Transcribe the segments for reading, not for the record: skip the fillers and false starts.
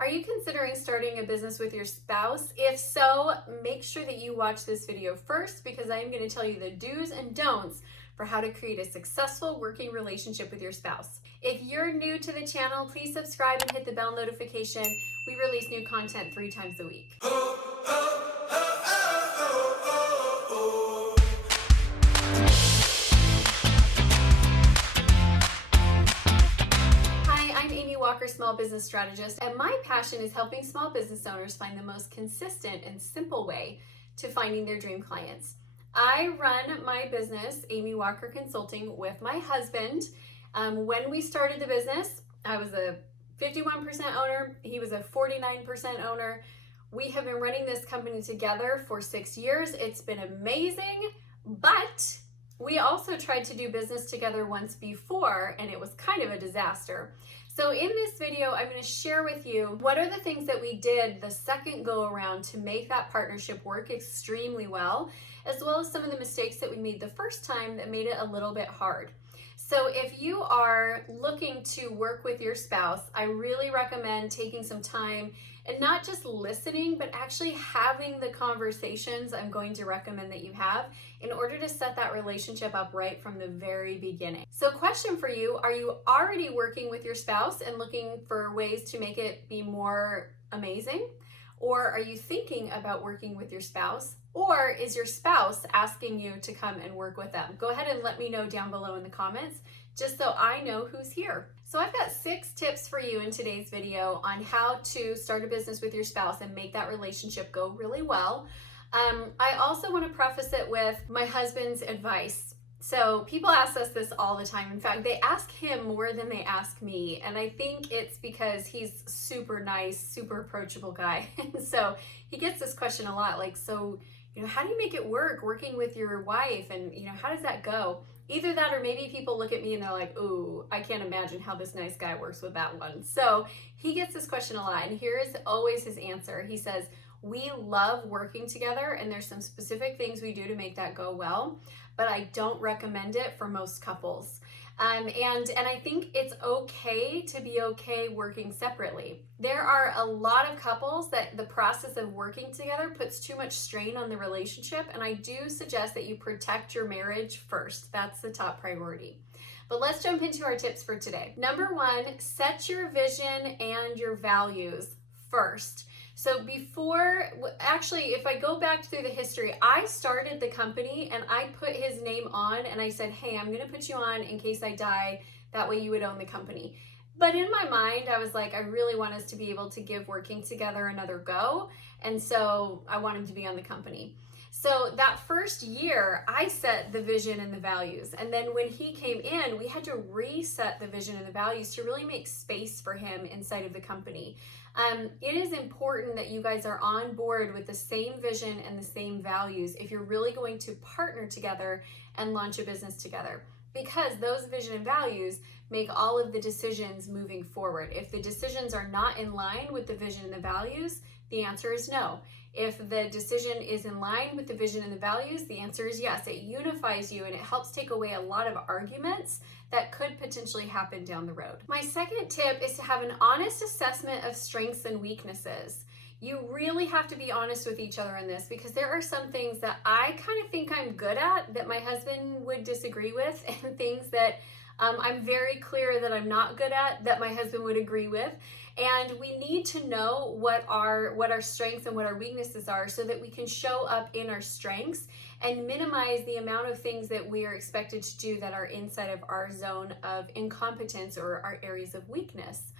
Are you considering starting a business with your spouse? If so, make sure that you watch this video first because I am going to tell you the do's and don'ts for how to create a successful working relationship with your spouse. If you're new to the channel, please subscribe and hit the bell notification. We release new content 3 times a week. Small business strategist, and my passion is helping small business owners find the most consistent and simple way to finding their dream clients. I run my business, Amy Walker Consulting, with my husband. When we started the business, I was a 51% owner, he was a 49% owner. We have been running this company together for 6 years. It's been amazing, but we also tried to do business together once before, and it was kind of a disaster. So in this video, I'm going to share with you what are the things that we did the second go around to make that partnership work extremely well as some of the mistakes that we made the first time that made it a little bit hard. So if you are looking to work with your spouse, I really recommend taking some time and not just listening, but actually having the conversations I'm going to recommend that you have in order to set that relationship up right from the very beginning. So question for you, are you already working with your spouse and looking for ways to make it be more amazing? Or are you thinking about working with your spouse? Or is your spouse asking you to come and work with them? Go ahead and let me know down below in the comments, just so I know who's here. So I've got 6 tips for you in today's video on how to start a business with your spouse and make that relationship go really well. I also want to preface it with my husband's advice. So people ask us this all the time. In fact, they ask him more than they ask me. And I think it's because he's super nice, super approachable guy. And so he gets this question a lot, like, so, how do you make it work working with your wife? And, how does that go? Either that, or maybe people look at me and they're like, ooh, I can't imagine how this nice guy works with that one. So he gets this question a lot. And here's always his answer. He says, we love working together and there's some specific things we do to make that go well, but I don't recommend it for most couples. And I think it's okay to be okay working separately. There are a lot of couples that the process of working together puts too much strain on the relationship, and I do suggest that you protect your marriage first. That's the top priority. But let's jump into our tips for today. Number 1, set your vision and your values first. So if I go back through the history, I started the company and I put his name on and I said, hey, I'm going to put you on in case I die. That way you would own the company. But in my mind, I was like, I really want us to be able to give working together another go. And so I want him to be on the company. So that first year, I set the vision and the values. And then when he came in, we had to reset the vision and the values to really make space for him inside of the company. It is important that you guys are on board with the same vision and the same values if you're really going to partner together and launch a business together, because those vision and values make all of the decisions moving forward. If the decisions are not in line with the vision and the values, the answer is no. If the decision is in line with the vision and the values, the answer is yes. It unifies you and it helps take away a lot of arguments that could potentially happen down the road. My second tip is to have an honest assessment of strengths and weaknesses. You really have to be honest with each other in this, because there are some things that I kind of think I'm good at that my husband would disagree with, and things that I'm very clear that I'm not good at that my husband would agree with. And we need to know what our strengths and what our weaknesses are so that we can show up in our strengths and minimize the amount of things that we are expected to do that are inside of our zone of incompetence or our areas of weakness.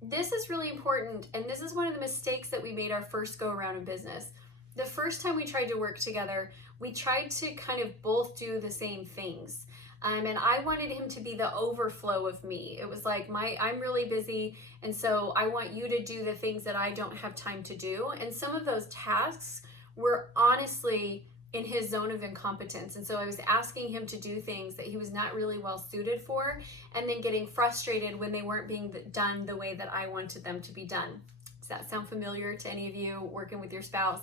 This is really important, and this is one of the mistakes that we made our first go around in business. The first time we tried to work together, we tried to kind of both do the same things. And I wanted him to be the overflow of me. It was like, I'm really busy, and so I want you to do the things that I don't have time to do. And some of those tasks were honestly in his zone of incompetence. And so I was asking him to do things that he was not really well suited for, and then getting frustrated when they weren't being done the way that I wanted them to be done. Does that sound familiar to any of you working with your spouse?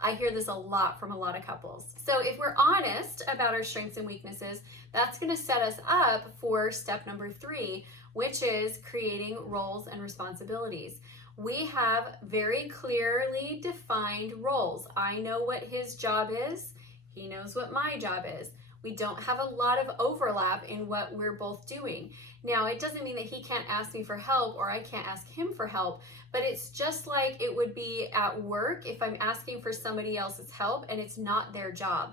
I hear this a lot from a lot of couples. So if we're honest about our strengths and weaknesses, that's going to set us up for step number 3, which is creating roles and responsibilities. We have very clearly defined roles. I know what his job is. He knows what my job is. We don't have a lot of overlap in what we're both doing. Now, it doesn't mean that he can't ask me for help or I can't ask him for help, but it's just like it would be at work if I'm asking for somebody else's help and it's not their job.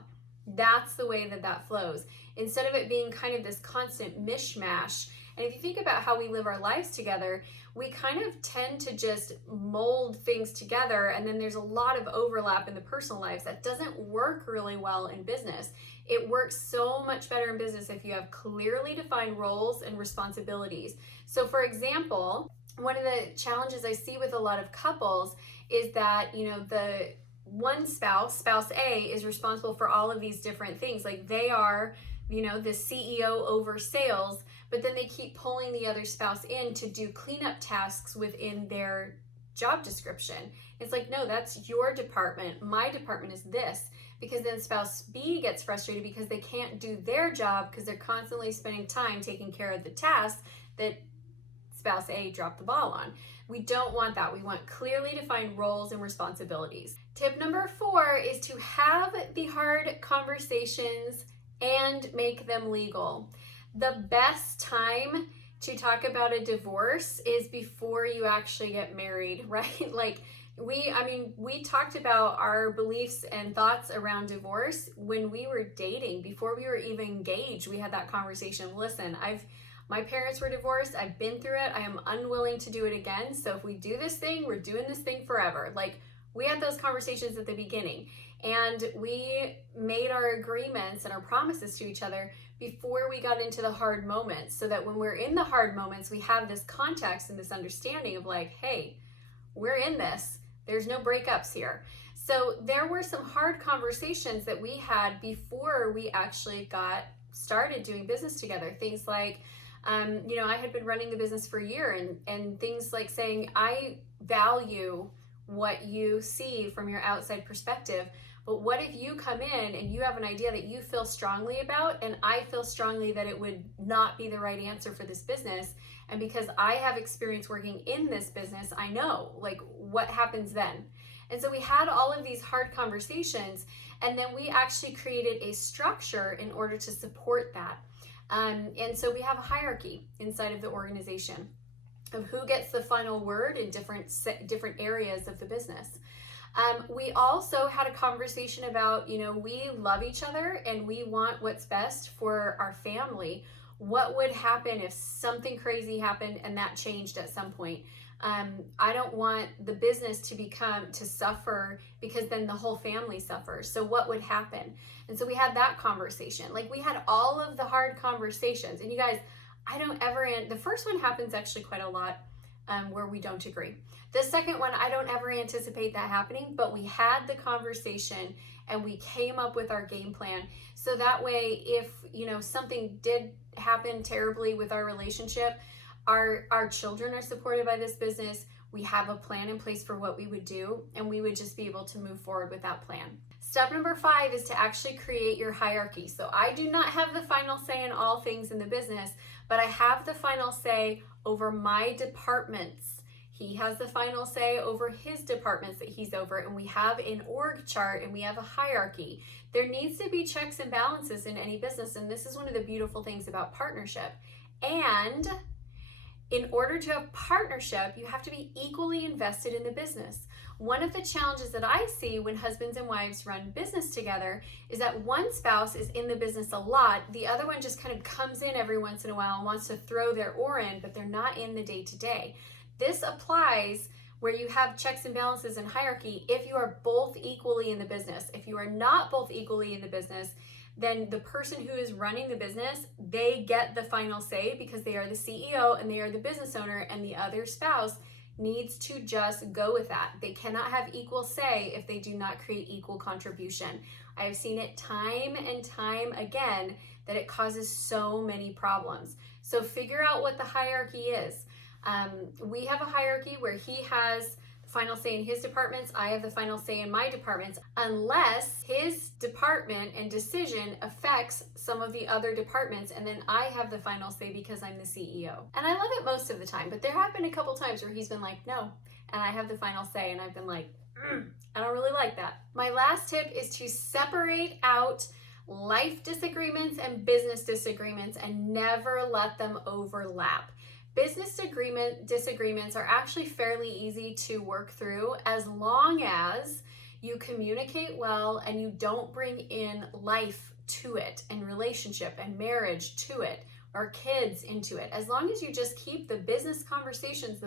That's the way that that flows. Instead of it being kind of this constant mishmash. And if you think about how we live our lives together, we kind of tend to just mold things together, and then there's a lot of overlap in the personal lives. That doesn't work really well in business. It works so much better in business if you have clearly defined roles and responsibilities. So for example, one of the challenges I see with a lot of couples is that, the one spouse A, is responsible for all of these different things. Like they are, the CEO over sales, but then they keep pulling the other spouse in to do cleanup tasks within their job description. It's like, no, that's your department. My department is this. Because then spouse B gets frustrated because they can't do their job because they're constantly spending time taking care of the tasks that spouse A dropped the ball on. We don't want that. We want clearly defined roles and responsibilities. Tip number 4 is to have the hard conversations and make them legal. The best time to talk about a divorce is before you actually get married, right? Like we talked about our beliefs and thoughts around divorce when we were dating. Before we were even engaged, we had that conversation. Listen, my parents were divorced. I've been through it. I am unwilling to do it again. So if we do this thing, we're doing this thing forever. Like we had those conversations at the beginning, and we made our agreements and our promises to each other before we got into the hard moments, so that when we're in the hard moments, we have this context and this understanding of like, hey, we're in this. There's no breakups here. So there were some hard conversations that we had before we actually got started doing business together. Things like, I had been running the business for a year, and things like saying, I value what you see from your outside perspective, but what if you come in and you have an idea that you feel strongly about, and I feel strongly that it would not be the right answer for this business, and because I have experience working in this business, I know, like, what happens then? And so we had all of these hard conversations, and then we actually created a structure in order to support that. And so we have a hierarchy inside of the organization of who gets the final word in different areas of the business. We also had a conversation about, we love each other and we want what's best for our family. What would happen if something crazy happened and that changed at some point? I don't want the business to suffer, because then the whole family suffers. So what would happen? And so we had that conversation. Like, we had all of the hard conversations. And you guys, the first one happens actually quite a lot, where we don't agree. The second one, I don't ever anticipate that happening, but we had the conversation and we came up with our game plan. So that way, if, something did happen terribly with our relationship, our children are supported by this business. We have a plan in place for what we would do, and we would just be able to move forward with that plan. Step number 5 is to actually create your hierarchy. So I do not have the final say in all things in the business, but I have the final say over my departments. He has the final say over his departments that he's over, and we have an org chart and we have a hierarchy. There needs to be checks and balances in any business, and this is one of the beautiful things about partnership. And in order to have partnership, you have to be equally invested in the business. One of the challenges that I see when husbands and wives run business together is that one spouse is in the business a lot, the other one just kind of comes in every once in a while and wants to throw their oar in, but they're not in the day-to-day. This applies where you have checks and balances and hierarchy if you are both equally in the business. If you are not both equally in the business, then the person who is running the business, they get the final say because they are the CEO and they are the business owner, and the other spouse needs to just go with that. They cannot have equal say if they do not create equal contribution. I have seen it time and time again that it causes so many problems. So figure out what the hierarchy is. We have a hierarchy where he has final say in his departments, I have the final say in my departments, unless his department and decision affects some of the other departments, and then I have the final say because I'm the CEO. And I love it most of the time, but there have been a couple times where he's been like, no. and I have the final say, and I've been like, I don't really like that. My last tip is to separate out life disagreements and business disagreements and never let them overlap. Business disagreements are actually fairly easy to work through as long as you communicate well and you don't bring in life to it and relationship and marriage to it or kids into it. As long as you just keep the business conversations,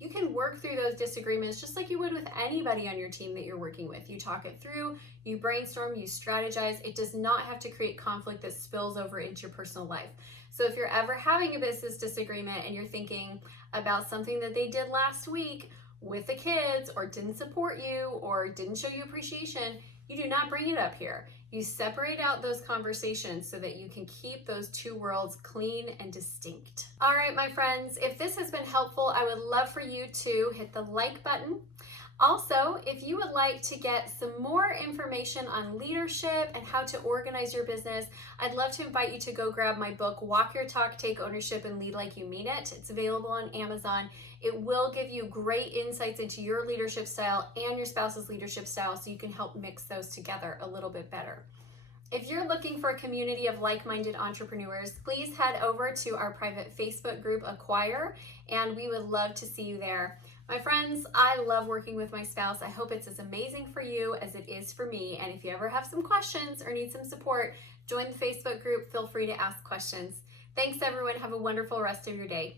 you can work through those disagreements just like you would with anybody on your team that you're working with. You talk it through, you brainstorm, you strategize. It does not have to create conflict that spills over into your personal life. So if you're ever having a business disagreement and you're thinking about something that they did last week with the kids or didn't support you or didn't show you appreciation, you do not bring it up here. You separate out those conversations so that you can keep those two worlds clean and distinct. All right, my friends, if this has been helpful, I would love for you to hit the like button. Also, if you would like to get some more information on leadership and how to organize your business, I'd love to invite you to go grab my book, Walk Your Talk, Take Ownership, and Lead Like You Mean It. It's available on Amazon. It will give you great insights into your leadership style and your spouse's leadership style so you can help mix those together a little bit better. If you're looking for a community of like-minded entrepreneurs, please head over to our private Facebook group, Acquire, and we would love to see you there. My friends, I love working with my spouse. I hope it's as amazing for you as it is for me. And if you ever have some questions or need some support, join the Facebook group. Feel free to ask questions. Thanks, everyone. Have a wonderful rest of your day.